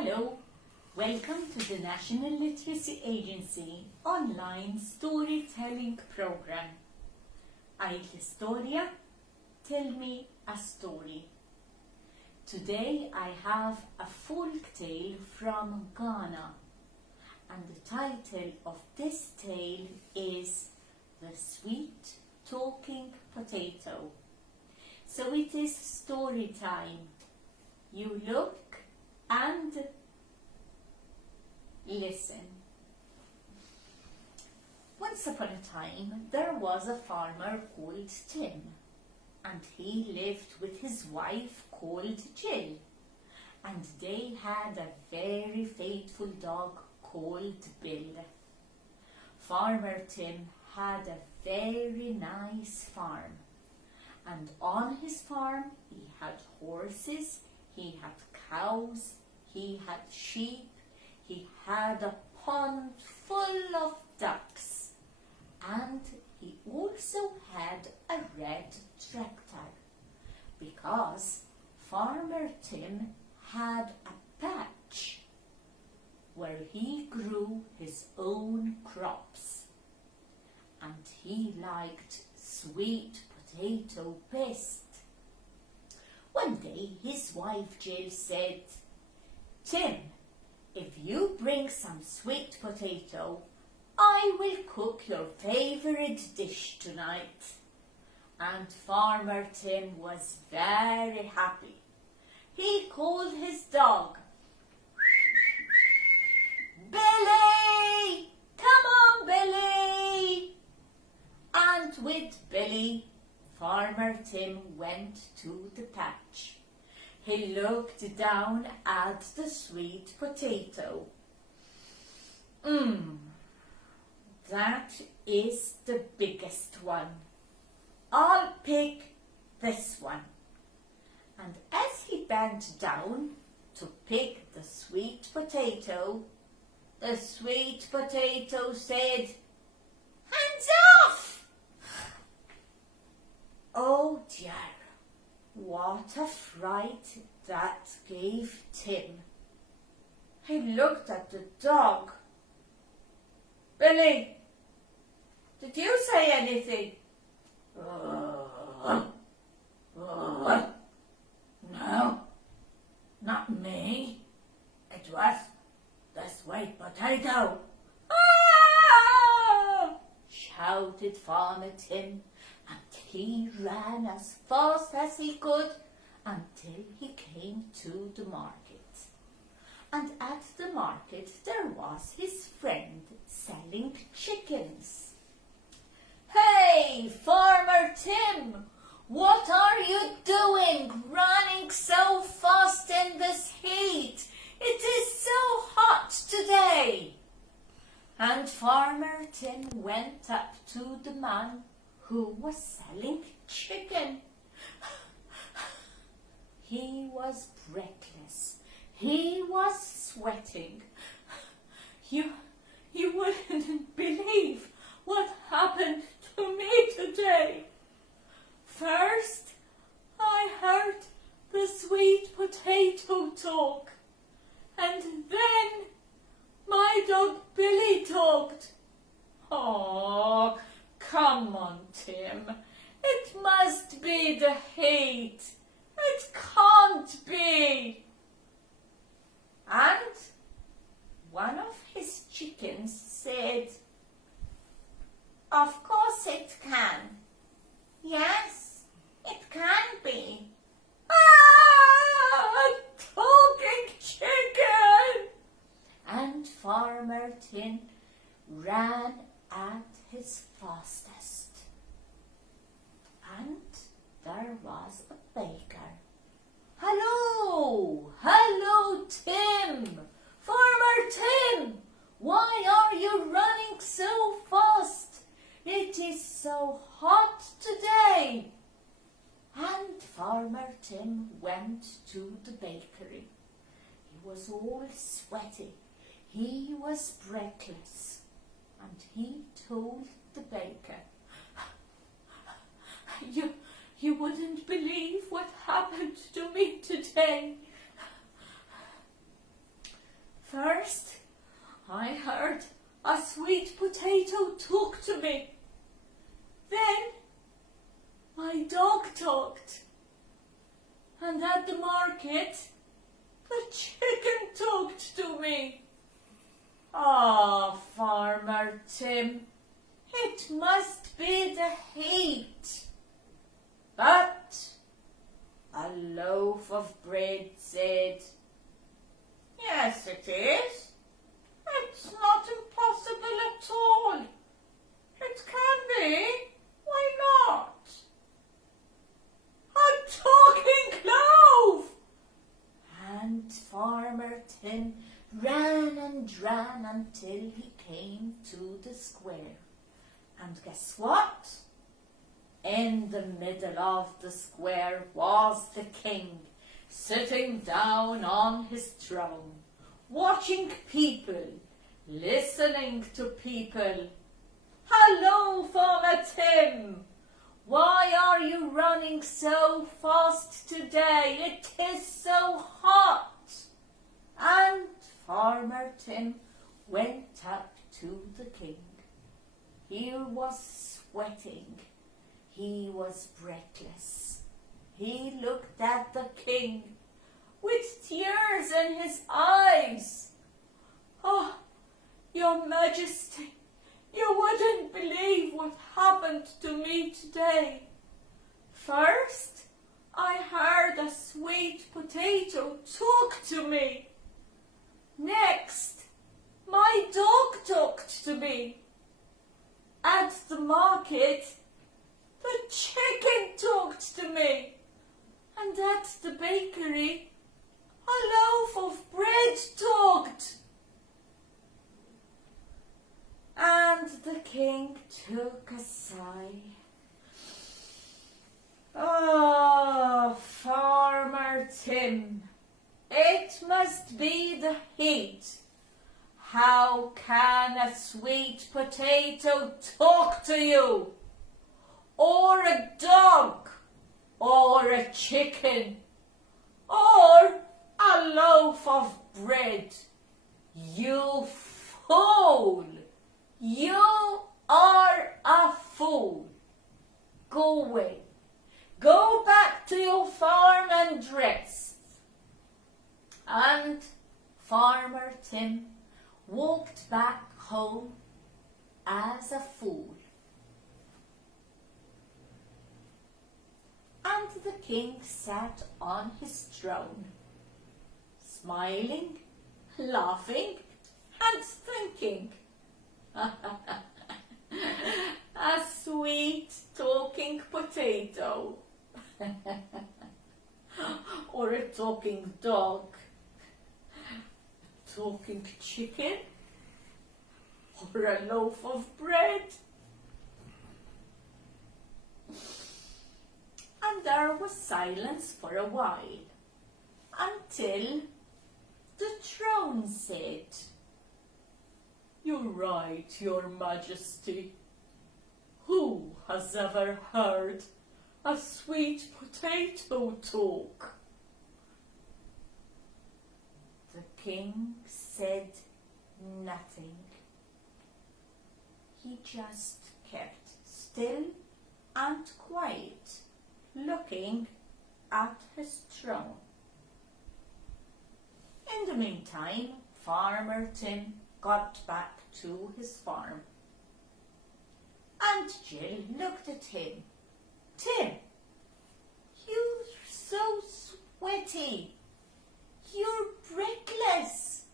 Hello, welcome to the National Literacy Agency online storytelling program. Għidli, Storja, tell me a story. Today I have a folk tale from Ghana, and the title of this tale is The Sweet Talking Potato. So it is story time. You look and listen. Once upon a time, there was a farmer called Tim, and he lived with his wife called Jill, and they had a very faithful dog called Bill. Farmer Tim had a very nice farm, and on his farm he had horses, he had cows, he had sheep, he had a pond full of ducks, and he also had a red tractor, because Farmer Tim had a patch where he grew his own crops, and he liked sweet potato best. One day his wife Jill said, "Tim, if you bring some sweet potato, I will cook your favorite dish tonight." And Farmer Tim was very happy. He called his dog, "Billy! Come on, Billy!" And with Billy, Farmer Tim went to the patch. He looked down at the sweet potato. That is the biggest one. I'll pick this one." And as he bent down to pick the sweet potato, the sweet potato said, "Hands off!" Oh dear, what a fright that gave Tim. He looked at the dog. "Billy, did you say anything?" "No, not me. It was the sweet potato." "Ah!" shouted Farmer Tim, and he ran as fast as he could until he came to the market. And at the market there was his friend selling chickens. "Hey, Farmer Tim, what are you doing running so fast in this heat? It is so hot today." And Farmer Tim went up to the man who was selling chicken. He was breathless. He was sweating. You wouldn't believe what happened to me today. First, I heard the sweet potato talk, and then my dog Billy talked. Oh, come on, Tim. It must be the heat. It can't be." And one of his chickens said, "Of course it can. Yes, it can be." "Ah, a talking chicken!" And Farmer Tim ran at his fastest. And there was a baker. "Hello, hello, Tim! Farmer Tim, why are you running so fast? It is so hot today." And Farmer Tim went to the bakery. He was all sweaty. He was breathless. And he told the baker, You wouldn't believe what happened to me today. First, I heard a sweet potato talk to me. Then, my dog talked. And at the market, the chicken talked to me. Ah, Farmer Tim, it must be the heat. But a loaf of bread said, yes, it is. It's not impossible at all. It can be. Why not? A talking loaf! And Farmer Tim ran and ran until he came to the square. And guess what? In the middle of the square was the king, sitting down on his throne, watching people, listening to people. Hello, Farmer Tim! Why are you running so fast today? It is so hot. And Farmer Tim went up to the king. He was sweating. He was breathless. He looked at the king with tears in his eyes. Oh, Your Majesty, you wouldn't believe what happened to me today. First, I heard a sweet potato talk to me. Next, my dog talked to me. At the market, the chicken talked to me. And at the bakery, a loaf of bread talked. And the king took a sigh. Oh, Farmer Tim, it must be the heat. How can a sweet potato talk to you? Or a dog? Or a chicken? Or a loaf of bread? You fool! You are a fool. Go away. Go back to your farm and rest. And Farmer Tim walked back home as a fool. And the king sat on his throne, smiling, laughing, and thinking. A sweet talking potato. Or a talking dog. Talking chicken. Or a loaf of bread. And there was silence for a while, until the throne said, "You're right, Your Majesty. Who has ever heard a sweet potato talk?" The king said nothing. He just kept still and quiet, looking at his throne. In the meantime, Farmer Tim got back to his farm. And Jill looked at him. "Tim, you're so sweaty. You're breathless.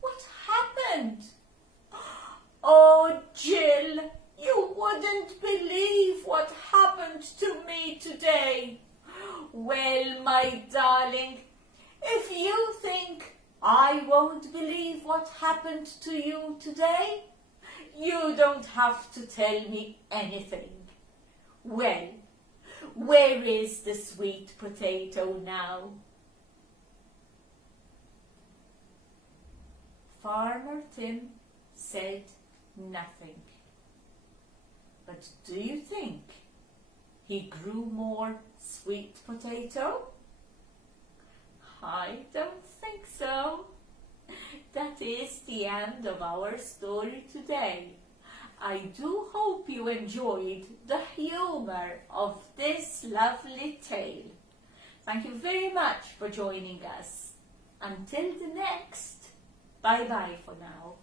What happened?" "Oh, Jill, you wouldn't believe what happened to me today." "Well, my darling, if you think I won't believe what happened to you today, you don't have to tell me anything. Well, where is the sweet potato now?" Farmer Tim said nothing. But do you think he grew more sweet potato? I don't think so. that is the end of our story today. I do hope you enjoyed the humor of this lovely tale. Thank you very much for joining us. Until the next, bye-bye for now.